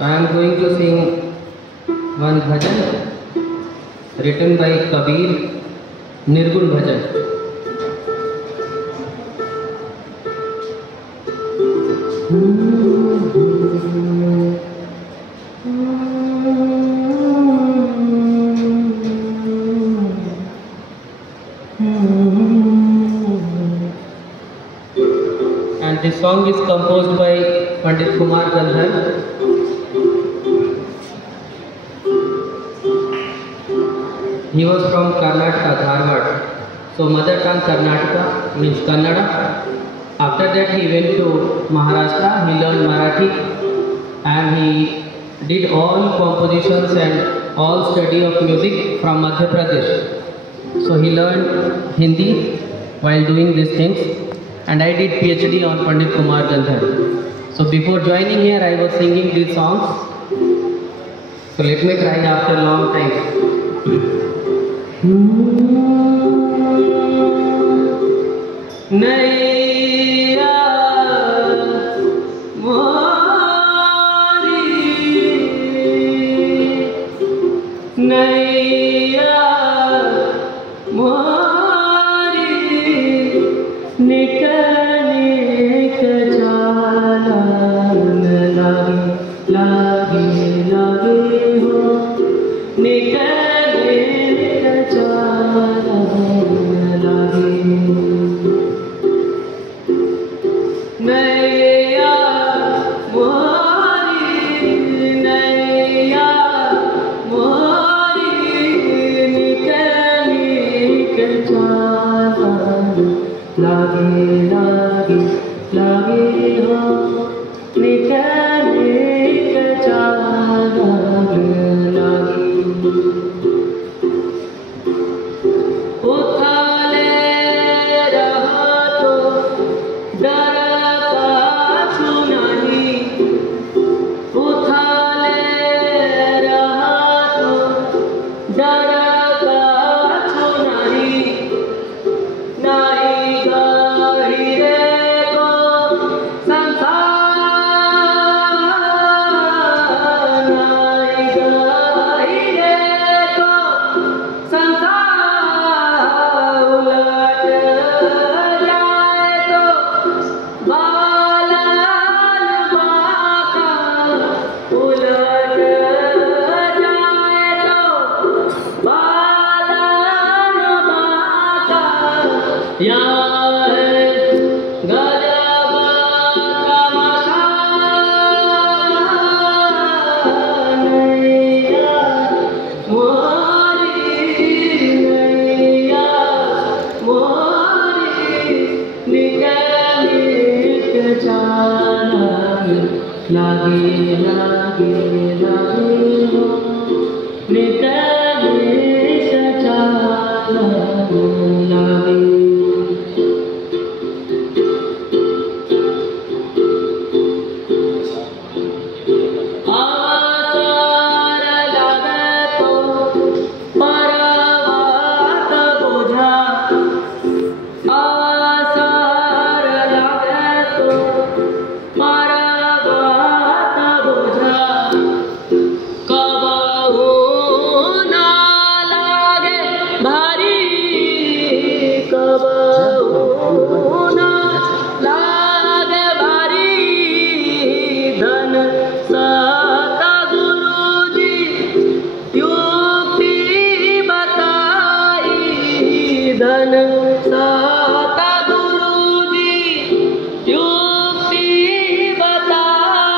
I am going to sing one bhajan written by Kabir, Nirgun Bhajan. And this song is composed by Pandit Kumar Gandhar. He was from Karnataka, Dharwad. So mother tongue Karnataka means Kannada. After that he went to Maharashtra, he learned Marathi and he did all compositions and all study of music from Madhya Pradesh. So he learned Hindi while doing these things, and I did PhD on Pandit Kumar Gandhar. So before joining here I was singing these songs. So let me try after a long time. नैया मोरी नैया मोरी निकनिक चालन लागे लागे हो निकनिक चालन लागे नैया मोरी नैया मोरी निकनिक चालन लागे लागे लागे हो निकनिक चालन लागे उथले रहा तो डर लागे लागे लागे हो निकनिक चालन लागे आवासार लागे तो पर्वत बोझा आवासार लागे तो धन साता गुरुजी युक्ति बताई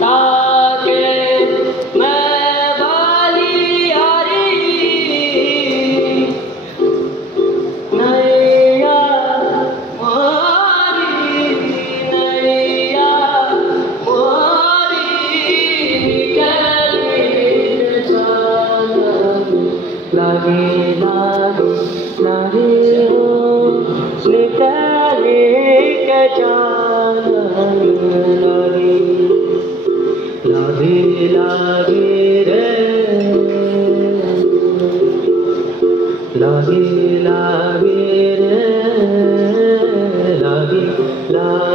ताके मैं बलिहारी नैया मोरी नैया मोरी निकनिक चालन लागे लागे लागे हो निकनिक चालन लागे लागे लागे रे लागे लागे रे लागे लागे